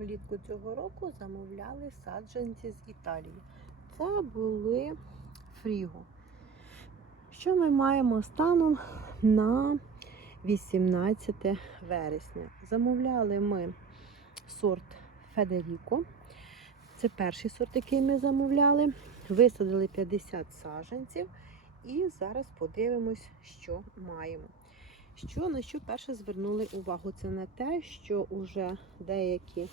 влітку цього року замовляли саджанці з Італії. Це були фріго. Що ми маємо станом на 18 вересня? Замовляли ми сорт Федеріко. Це перший сорт, який ми замовляли. Висадили 50 саджанців. І зараз подивимось, що маємо. Що на що перше звернули увагу? Це на те, що вже деякі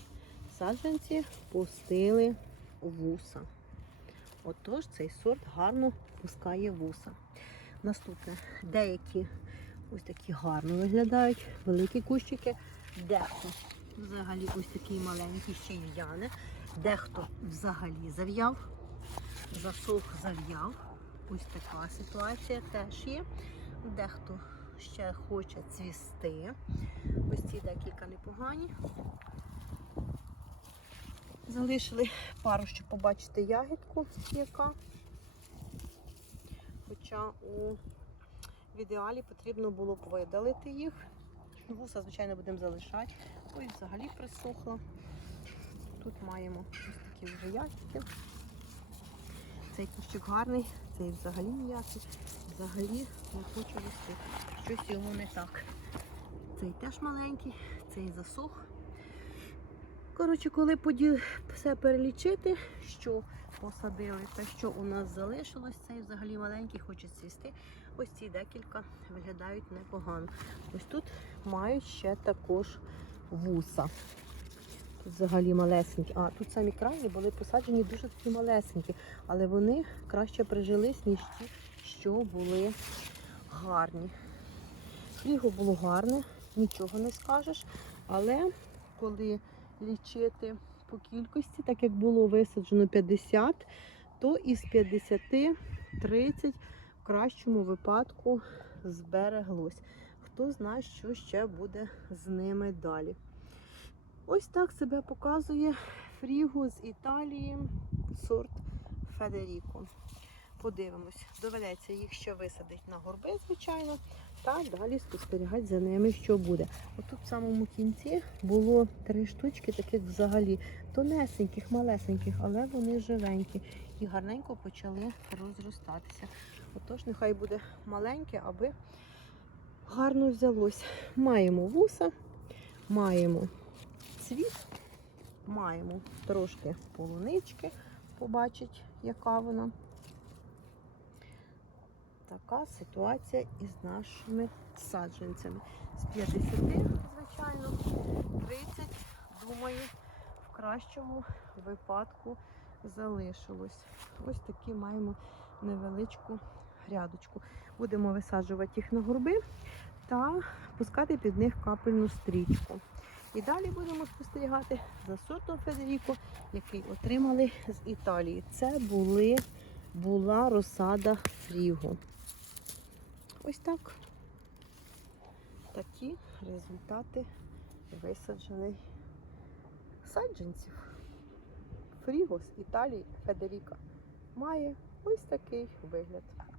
саджанці пустили вуса. Отож, цей сорт гарно пускає вуса. Наступне, деякі ось такі гарно виглядають, великі кущики, дехто взагалі ось такий маленький ще й в'яне, дехто взагалі зав'яв, засох зав'яв. Ось така ситуація теж є. Дехто ще хоче цвісти. Ось ці декілька непогані. Залишили пару, щоб побачити ягідку, яка. Хоча у в ідеалі потрібно було б видалити їх. Вуса, звичайно, будемо залишати. Ось взагалі присохла. Тут маємо ось такі вже ягідки. Цей кущик гарний, цей взагалі ніякий. Взагалі не хочу рости. Щось йому не так. Цей теж маленький, цей засох. Коротше, коли поділ все перелічити, що посадили та що у нас залишилось, цей взагалі маленький, хоче цвісти. Ось ці декілька виглядають непогано. Ось тут мають ще також вуса. Тут взагалі малесенькі. А тут самі крайні були посаджені дуже такі малесенькі, але вони краще прижились, ніж ті, що були гарні. Фріго було гарне, нічого не скажеш. Але коли лічити по кількості, так як було висаджено 50, то із 50 30 в кращому випадку збереглось. Хто знає, що ще буде з ними далі. Ось так себе показує фріго з Італії, сорт Федеріко. Подивимось, доведеться їх ще висадити на горби, звичайно, та далі спостерігати за ними, що буде. Отут в самому кінці було три штучки, таких взагалі тонесеньких, малесеньких, але вони живенькі і гарненько почали розростатися. Отож, нехай буде маленьке, аби гарно взялось. Маємо вуса, маємо цвіт, маємо трошки полунички, побачить, яка вона. Така ситуація із нашими саджанцями. З 50, звичайно, 30, думаю, в кращому випадку залишилось. Ось такі маємо невеличку грядочку. Будемо висаджувати їх на горби та пускати під них капельну стрічку. І далі будемо спостерігати за сортом Федеріко, який отримали з Італії. Це були, була розсада фріго. Ось так. Такі результати висаджених саджанців. Фріго з Італії Федеріка має ось такий вигляд.